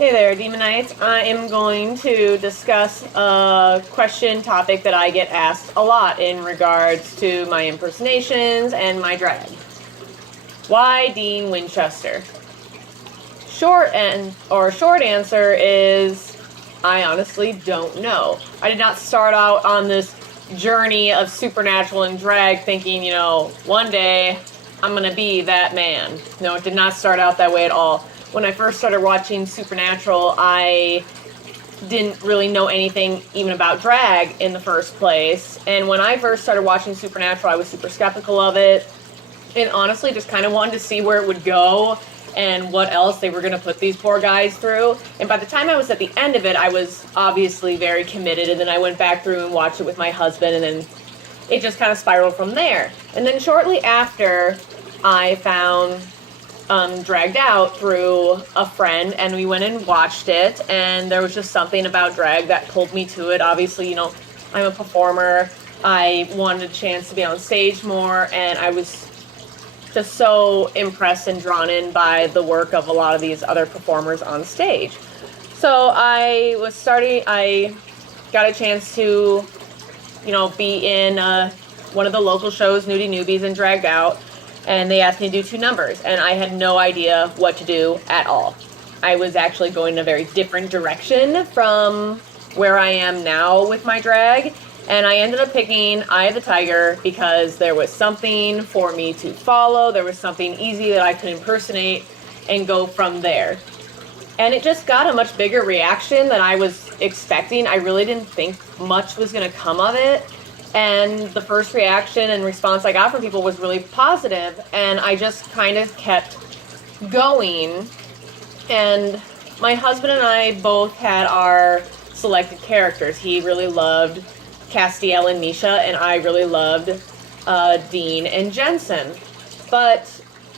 Hey there, Demonites. I am going to discuss a topic that I get asked a lot in regards to my impersonations and my drag. Why Dean Winchester? Short answer is I honestly don't know. I did not start out on this journey of supernatural and drag thinking, one day I'm gonna be that man. No, it did not start out that way at all. When I first started watching Supernatural, I didn't really know anything even about drag in the first place. And when I first started watching Supernatural, I was super skeptical of it. And honestly, just kind of wanted to see where it would go and what else they were going to put these poor guys through. And by the time I was at the end of it, I was obviously very committed. And then I went back through and watched it with my husband. And then it just kind of spiraled from there. And then shortly after, I found Dragged Out through a friend, and we went and watched it, and there was just something about drag that pulled me to it. Obviously, I'm a performer. I wanted a chance to be on stage more, and I was just so impressed and drawn in by the work of a lot of these other performers on stage. So I got a chance to, be in one of the local shows, Nudie Newbies, and Dragged Out. And they asked me to do 2 numbers, and I had no idea what to do at all. I was actually going in a very different direction from where I am now with my drag, and I ended up picking Eye of the Tiger because there was something for me to follow. There was something easy that I could impersonate and go from there. And it just got a much bigger reaction than I was expecting. I really didn't think much was going to come of it. And the first reaction and response I got from people was really positive, and I just kind of kept going. And my husband and I both had our selected characters. He really loved Castiel and Misha, and I really loved Dean and Jensen. But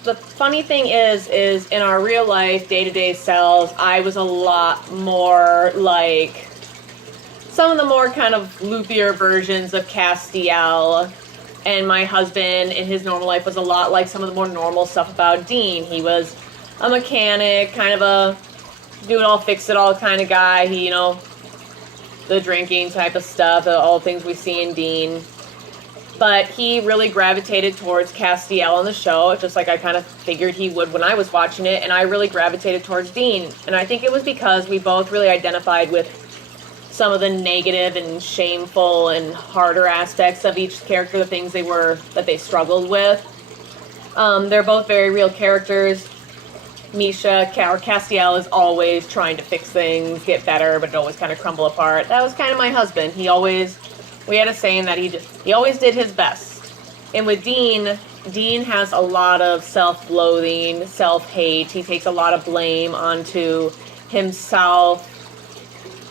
the funny thing is in our real life, day-to-day selves, I was a lot more like some of the more kind of loopier versions of Castiel, and my husband in his normal life was a lot like some of the more normal stuff about Dean. He was a mechanic, kind of a do-it-all, fix-it-all kind of guy. He, the drinking type of stuff, all the things we see in Dean. But he really gravitated towards Castiel on the show, just like I kind of figured he would when I was watching it, and I really gravitated towards Dean. And I think it was because we both really identified with some of the negative and shameful and harder aspects of each character, the things that they struggled with. They're both very real characters. Misha, or Castiel, is always trying to fix things, get better, but it always kind of crumble apart. That was kind of my husband. We had a saying that he always did his best. And with Dean has a lot of self-loathing, self-hate. He takes a lot of blame onto himself.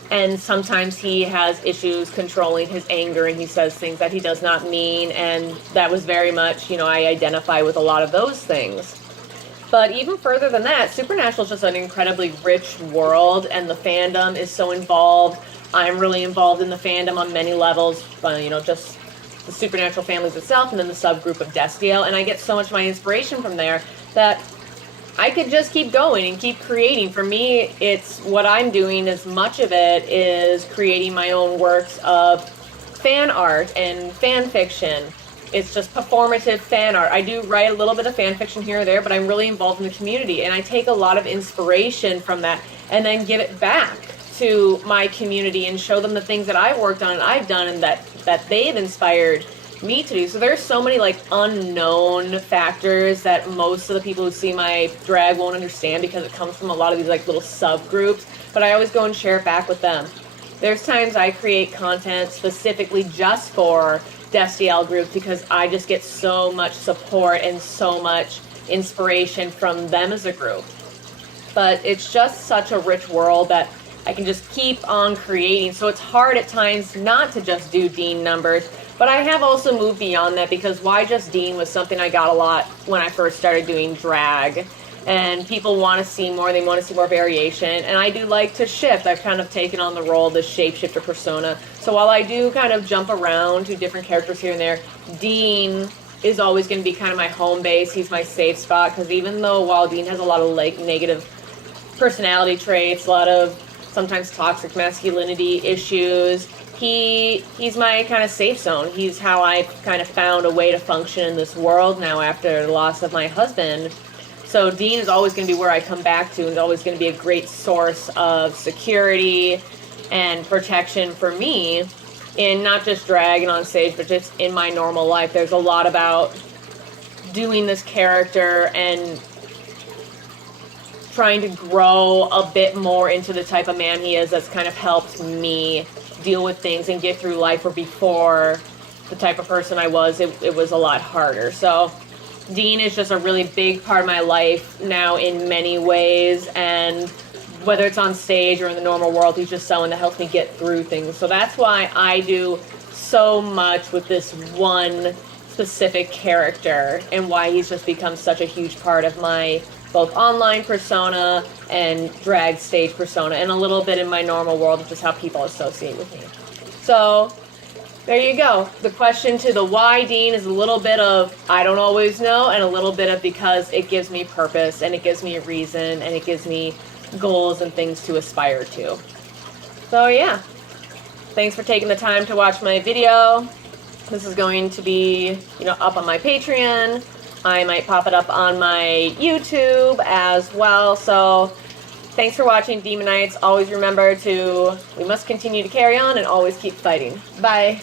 And sometimes he has issues controlling his anger, and he says things that he does not mean. And that was very much, I identify with a lot of those things. But even further than that, Supernatural is just an incredibly rich world, and the fandom is so involved. I'm really involved in the fandom on many levels, just the Supernatural families itself, and then the subgroup of Destiel. And I get so much of my inspiration from there that I could just keep going and keep creating. For me, it's what I'm doing, as much of it is creating my own works of fan art and fan fiction. It's just performative fan art. I do write a little bit of fan fiction here or there, but I'm really involved in the community, and I take a lot of inspiration from that and then give it back to my community and show them the things that I've worked on and I've done and that they've inspired me to do. So there's so many unknown factors that most of the people who see my drag won't understand, because it comes from a lot of these little subgroups, but I always go and share it back with them. There's times I create content specifically just for Destiel groups because I just get so much support and so much inspiration from them as a group. But it's just such a rich world that I can just keep on creating. So it's hard at times not to just do Dean numbers. But I have also moved beyond that, because Why Just Dean was something I got a lot when I first started doing drag. And people want to see more, they want to see more variation. And I do like to shift. I've kind of taken on the role of the shapeshifter persona. So while I do kind of jump around to different characters here and there, Dean is always going to be kind of my home base. He's my safe spot, because even though while Dean has a lot of negative personality traits, a lot of sometimes toxic masculinity issues. He's my kind of safe zone. He's how I kind of found a way to function in this world now after the loss of my husband. So Dean is always going to be where I come back to, and is always going to be a great source of security and protection for me in not just drag and on stage, but just in my normal life. There's a lot about doing this character and trying to grow a bit more into the type of man he is that's kind of helped me deal with things and get through life, where before the type of person I was, it was a lot harder. So Dean is just a really big part of my life now in many ways, and whether it's on stage or in the normal world, he's just someone that helps me get through things. So that's why I do so much with this one specific character, and why he's just become such a huge part of my both online persona and drag stage persona, and a little bit in my normal world, which is how people associate with me. So there you go. The question to the why Dean is a little bit of I don't always know, and a little bit of because it gives me purpose, and it gives me a reason, and it gives me goals and things to aspire to. So yeah, thanks for taking the time to watch my video. This is going to be, up on my Patreon. I might pop it up on my YouTube as well. So thanks for watching, Demonites. Always remember we must continue to carry on and always keep fighting. Bye.